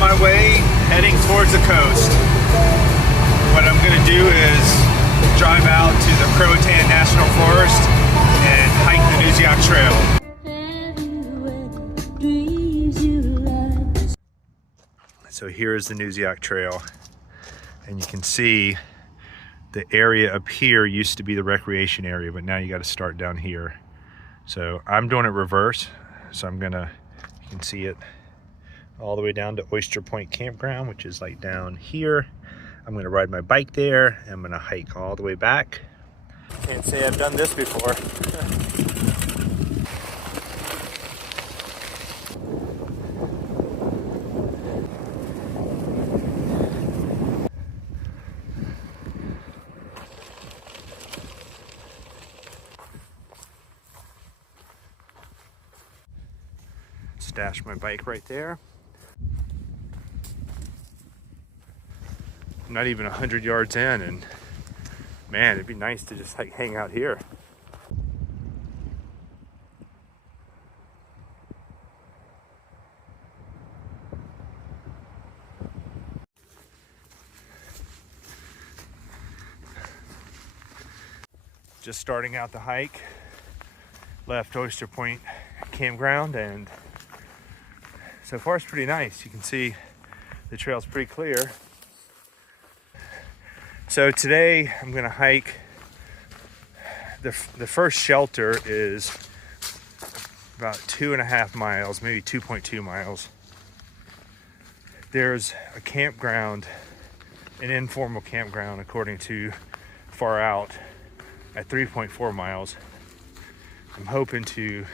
my way heading towards the coast. What I'm going to do is drive out to the Croatan National Forest and hike the Neusiok Trail. So here is the Neusiok Trail, and you can see the area up here used to be the recreation area, but now you got to start down here. So I'm doing it reverse. So you can see it all the way down to Oyster Point Campground, which is like down here. I'm gonna ride my bike there, and I'm gonna hike all the way back. Can't say I've done this before. Stash my bike right there. I'm not even 100 yards in, and man, it'd be nice to just like hang out here. Just starting out the hike, left Oyster Point Campground, and so far it's pretty nice. You can see the trail's pretty clear. So today I'm gonna hike, the first shelter is about 2.5 miles, maybe 2.2 miles. There's a campground, an informal campground according to Far Out, at 3.4 miles. I'm hoping to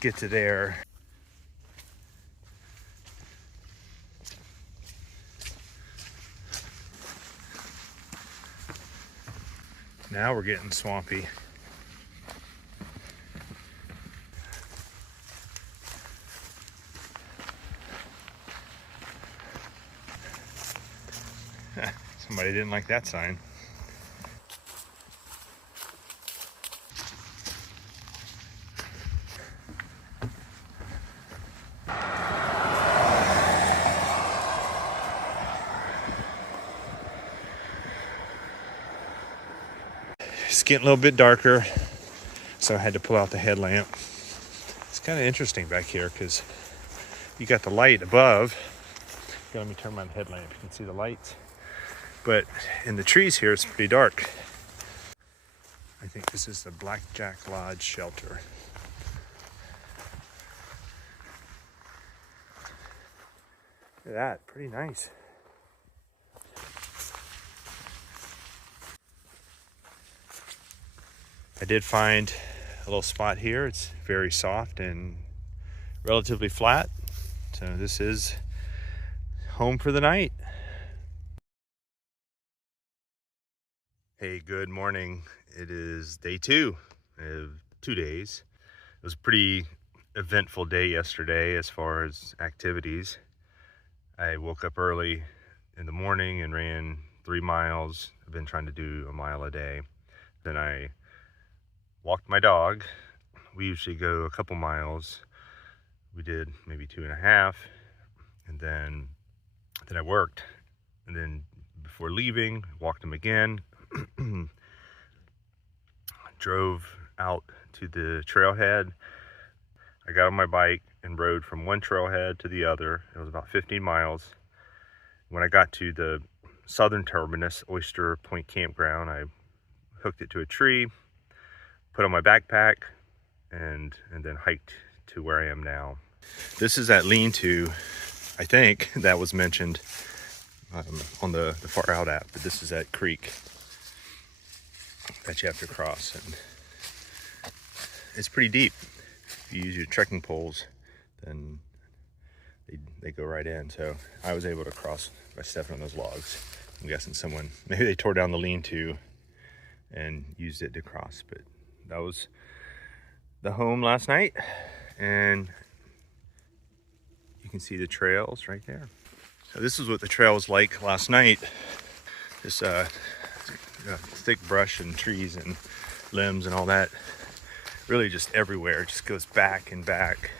get to there. Now we're getting swampy. Somebody didn't like that sign. It's getting a little bit darker, so I had to pull out the headlamp. It's kind of interesting back here because you got the light above. Let me turn my headlamp. You can see the lights, but in the trees here it's pretty dark. I think this is the Blackjack Lodge shelter. Look at that, pretty nice. I did find a little spot here. It's very soft and relatively flat. So this is home for the night. Hey, good morning. It is day 2 of 2 days. It was a pretty eventful day yesterday as far as activities. I woke up early in the morning and ran 3 miles. I've been trying to do a mile a day. Then I walked my dog. We usually go a couple miles. We did maybe 2.5, and then I worked. And then before leaving, walked him again. Drove out to the trailhead. I got on my bike and rode from one trailhead to the other. It was about 15 miles. When I got to the southern terminus, Oyster Point Campground, I hooked it to a tree, put on my backpack, and then hiked to where I am now. This is that lean-to, I think, that was mentioned on the Far Out app, but this is that creek that you have to cross, and it's pretty deep. If you use your trekking poles, then they go right in. So I was able to cross by stepping on those logs. I'm guessing maybe they tore down the lean-to and used it to cross, but that was the home last night, and you can see the trails right there. So this is what the trail was like last night. This thick brush and trees and limbs and all that, really just everywhere. It just goes back and back.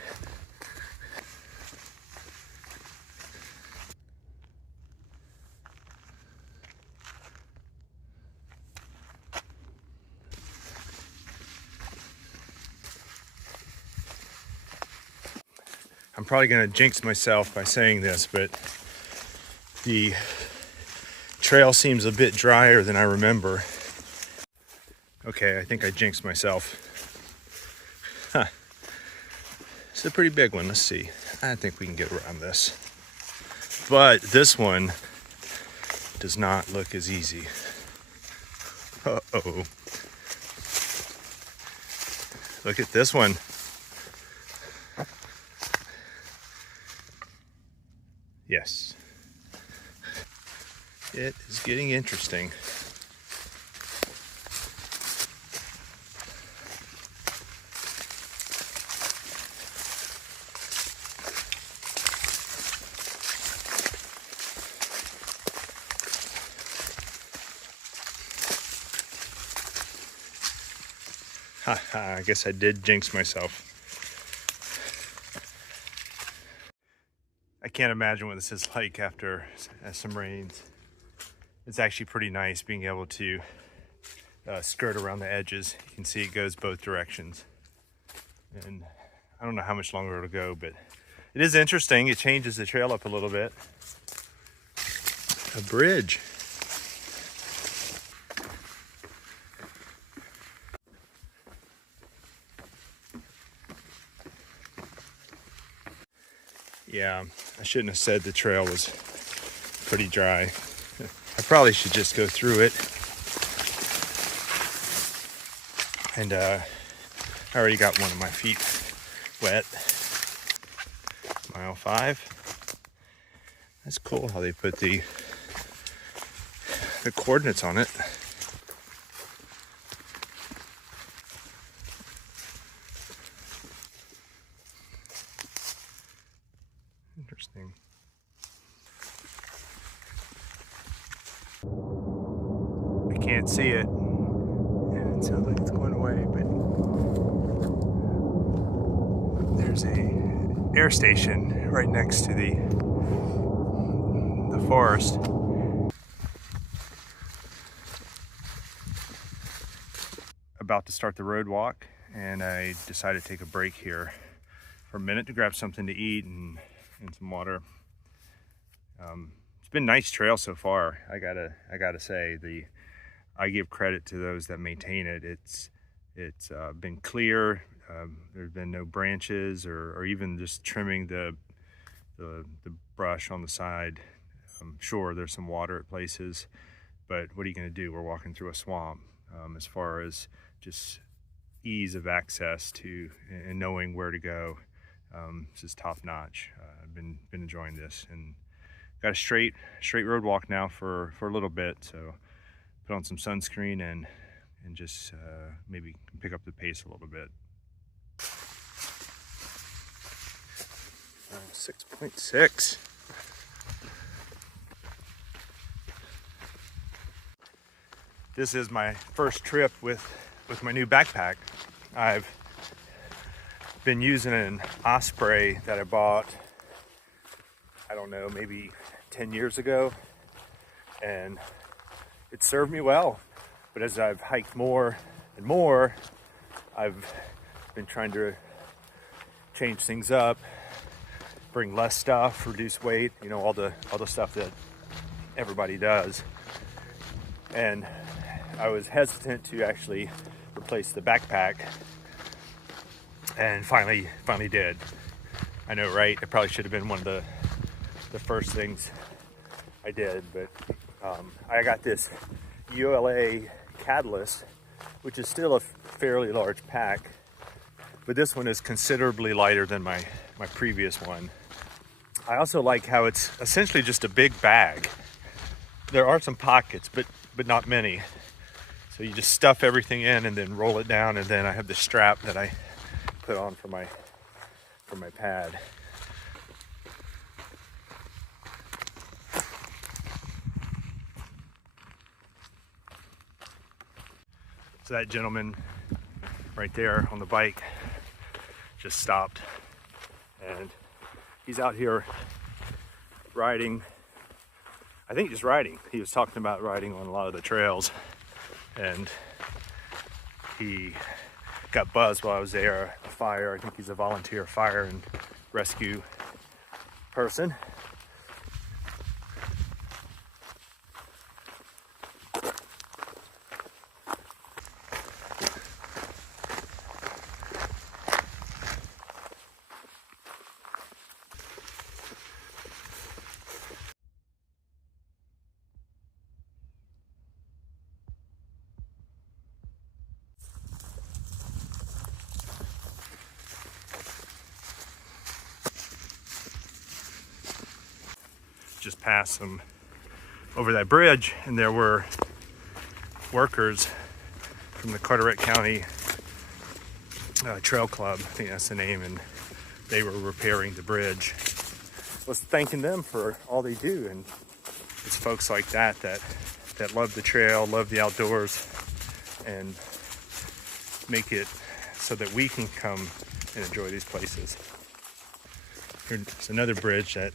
probably going to jinx myself by saying this, but the trail seems a bit drier than I remember. Okay, I think I jinxed myself. Huh. It's a pretty big one. Let's see. I think we can get around this. But this one does not look as easy. Uh-oh. Look at this one. Yes. It is getting interesting. Haha, I guess I did jinx myself. I can't imagine what this is like after some rains. It's actually pretty nice being able to skirt around the edges. You can see it goes both directions. And I don't know how much longer it'll go, but it is interesting. It changes the trail up a little bit. A bridge. Yeah, I shouldn't have said the trail was pretty dry. I probably should just go through it. And I already got one of my feet wet. Mile 5. That's cool how they put the coordinates on it. Interesting. I can't see it. And it sounds like it's going away, but there's a air station right next to the forest. About to start the road walk, and I decided to take a break here for a minute to grab something to eat and some water. It's been a nice trail so far. I gotta say, I give credit to those that maintain it. It's been clear. There's been no branches or even just trimming the brush on the side. Sure, there's some water at places, but what are you going to do? We're walking through a swamp. As far as just ease of access to and knowing where to go, this is top notch. I've been enjoying this, and got a straight road walk now for a little bit. So put on some sunscreen and just maybe pick up the pace a little bit. 6.6. This is my first trip with my new backpack. I've been using an Osprey that I bought, I don't know, maybe 10 years ago, and it served me well. But as I've hiked more and more, I've been trying to change things up, bring less stuff, reduce weight, you know, all the stuff that everybody does. And I was hesitant to actually replace the backpack, and finally did. I know, right? It probably should have been one of the first things I did, but I got this ULA Catalyst, which is still a fairly large pack, but this one is considerably lighter than my previous one. I also like how it's essentially just a big bag. There are some pockets, but not many. So you just stuff everything in and then roll it down, and then I have the strap that I put on for my pad. So that gentleman right there on the bike just stopped, and he's out here riding. I think just riding. He was talking about riding on a lot of the trails, and he got buzzed while I was there. A fire. I think he's a volunteer fire and rescue person. Just passed them over that bridge, and there were workers from the Carteret County Trail Club, I think that's the name, and they were repairing the bridge. I was thanking them for all they do, and it's folks like that love the trail, love the outdoors, and make it so that we can come and enjoy these places. Here's another bridge that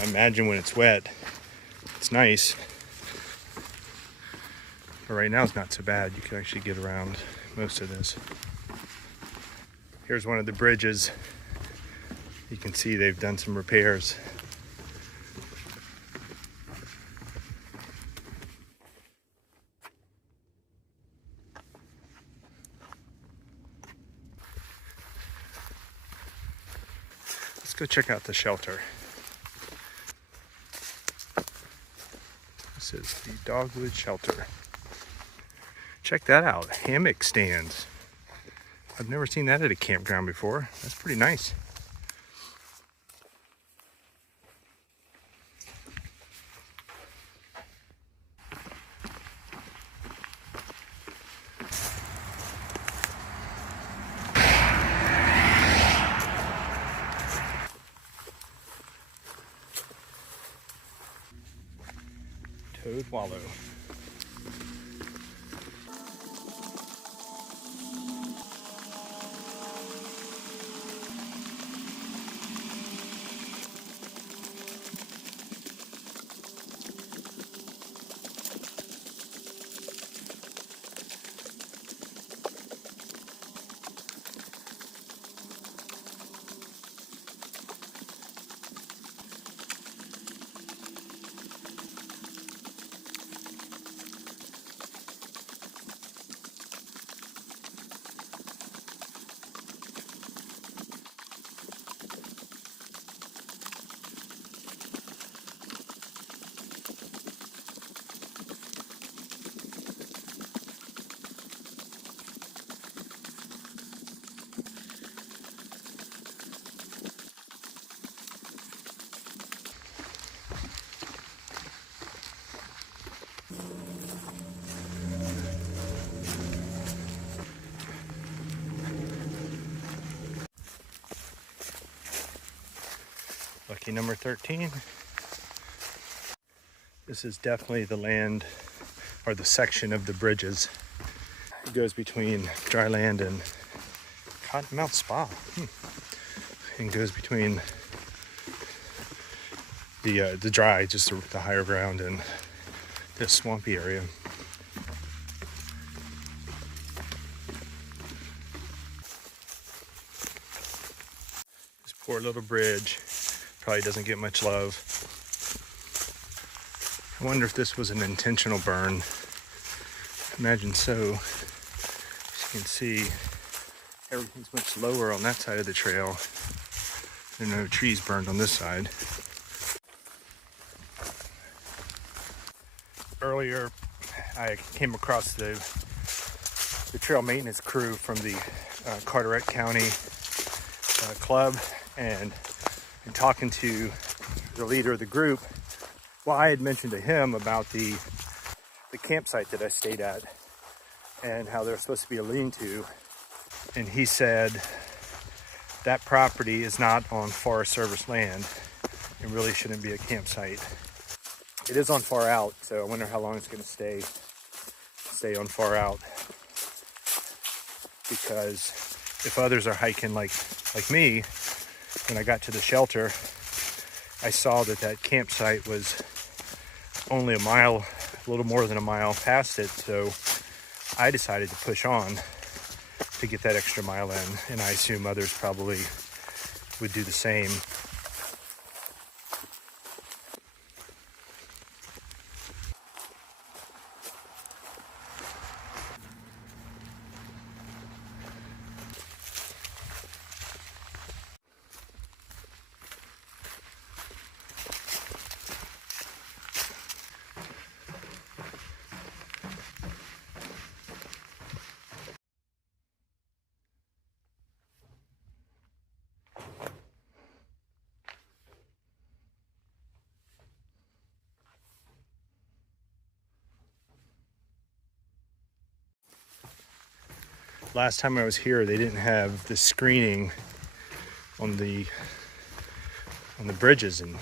I imagine when it's wet, it's nice. But right now it's not so bad. You can actually get around most of this. Here's one of the bridges. You can see they've done some repairs. Let's go check out the shelter. This is the Dogwood Shelter. Check that out, hammock stands. I've never seen that at a campground before. That's pretty nice. Toad Wallow. Lucky number 13. This is definitely the land or the section of the bridges. It goes between dry land and Cottonmouth Spa. And goes between the dry, just the higher ground, and this swampy area. This poor little bridge probably doesn't get much love. I wonder if this was an intentional burn. Imagine so. As you can see, everything's much lower on that side of the trail. There are no trees burned on this side. Earlier, I came across the trail maintenance crew from the Carteret County Club, and talking to the leader of the group, well, I had mentioned to him about the campsite that I stayed at and how there's supposed to be a lean-to, and he said that property is not on Forest Service land and really shouldn't be a campsite. It is on far out, so I wonder how long it's going to stay on far out, because if others are hiking like me, when I got to the shelter, I saw that campsite was only a mile, a little more than a mile past it, so I decided to push on to get that extra mile in, and I assume others probably would do the same. last time I was here, they didn't have the screening on the bridges, and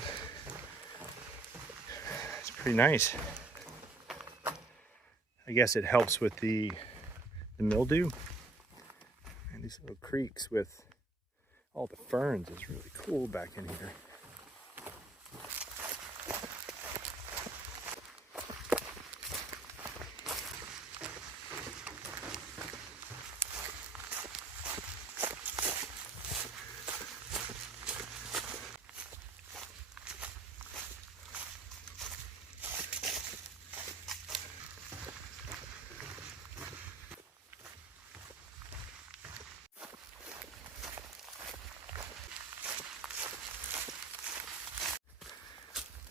it's pretty nice. I guess it helps with the mildew. And these little creeks with all the ferns is really cool back in here.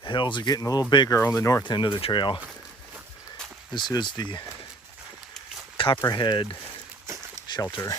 Hills are getting a little bigger on the north end of the trail. This is the Copperhead shelter.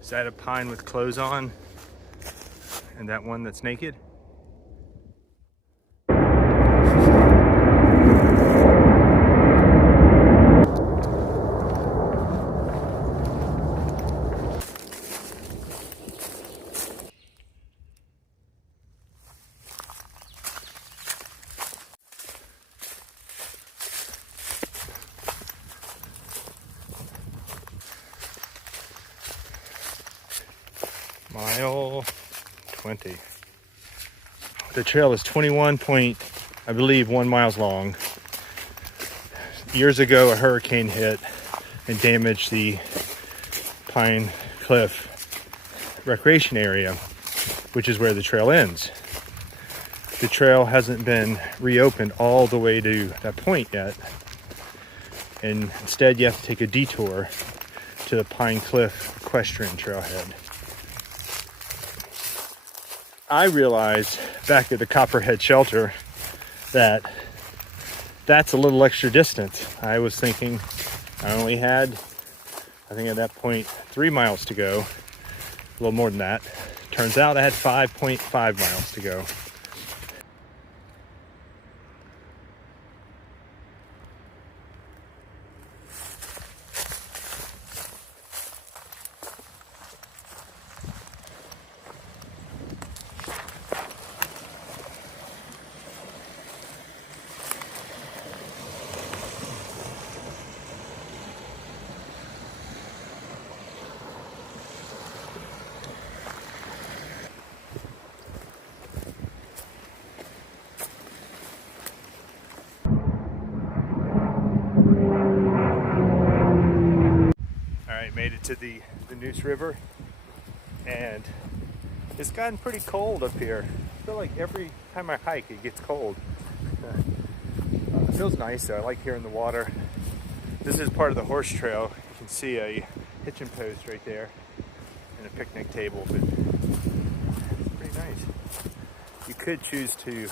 Is that a pine with clothes on? And that one that's naked? Mile 20. The trail is 21 miles long. Years ago, a hurricane hit and damaged the Pinecliff recreation area, which is where the trail ends. The trail hasn't been reopened all the way to that point yet, and instead you have to take a detour to the Pinecliff equestrian trailhead. I realized back at the Copperhead shelter that that's a little extra distance. I was thinking I only had, I think at that point, 3 miles to go, a little more than that. Turns out I had 5.5 miles to go. Made it to the Neuse River, and it's gotten pretty cold up here. I feel like every time I hike it gets cold. It feels nice though. I like hearing the water. This is part of the horse trail. You can see a hitching post right there and a picnic table, but it's pretty nice. You could choose to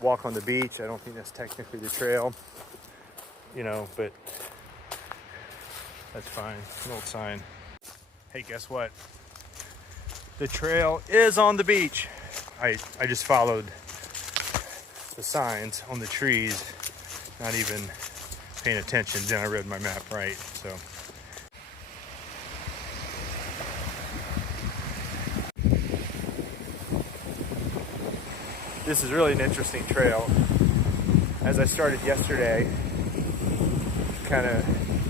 walk on the beach. I don't think that's technically the trail, you know, but that's fine. An old sign. Hey, guess what? The trail is on the beach. I just followed the signs on the trees, not even paying attention. Then I read my map right. So this is really an interesting trail. As I started yesterday, kind of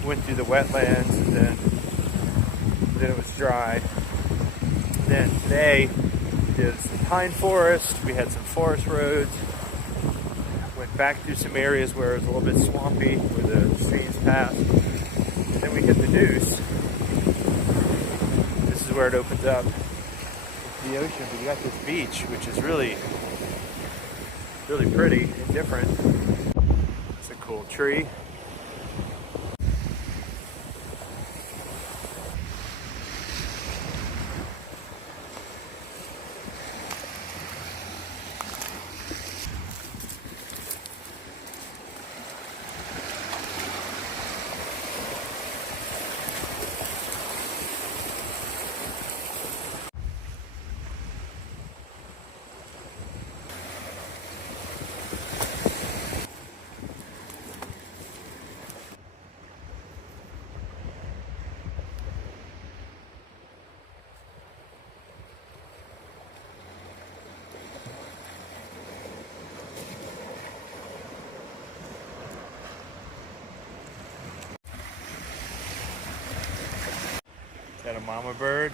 went through the wetlands, and then it was dry. And then today is the pine forest. We had some forest roads. Went back through some areas where it was a little bit swampy, where the streams passed. And then we hit the Neuse. This is where it opens up into the ocean. But you got this beach, which is really really pretty and different. It's a cool tree. Is that a mama bird?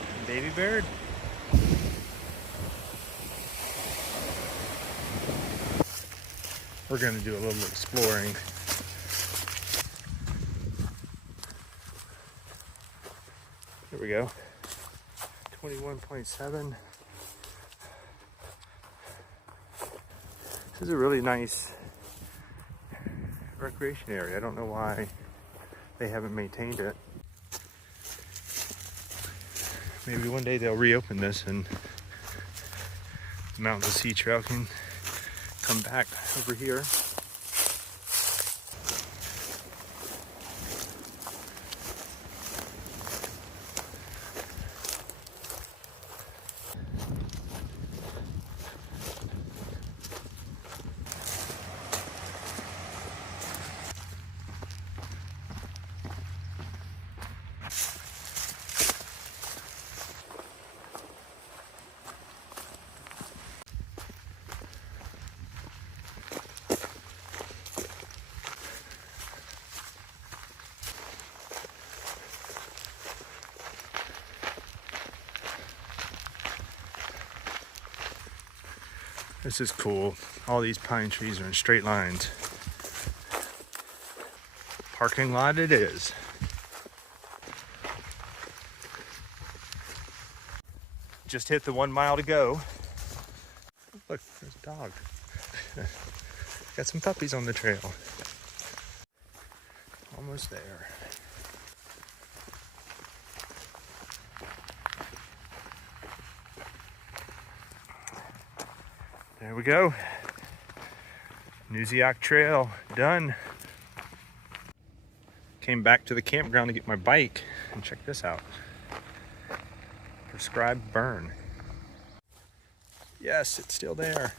A baby bird? We're gonna do a little exploring. Here we go. 21.7. This is a really nice recreation area. I don't know why they haven't maintained it. Maybe one day they'll reopen this and the Mountain to Sea Trail can come back over here. This is cool. All these pine trees are in straight lines. Parking lot it is. Just hit the 1 mile to go. Look, there's a dog. Got some puppies on the trail. Almost there. There we go. Neusiok Trail done. Came back to the campground to get my bike and check this out. Prescribed burn. Yes, it's still there.